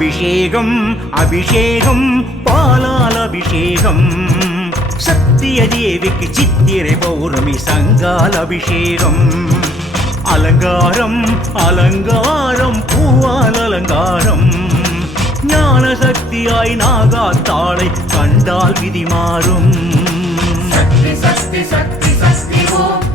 அபிஷேகம் அபிஷேகம் பாலால் அபிஷேகம் சத்திய தேவிக்கு சித்திரை பௌர்ணமி சங்கால் அபிஷேகம் அலங்காரம் அலங்காரம் பூவால் அலங்காரம் ஞான சக்தியாய் நாகாத்தாளை கண்டால் விதி மாறும் சக்தி சக்தி சக்தி சக்தி ஓம்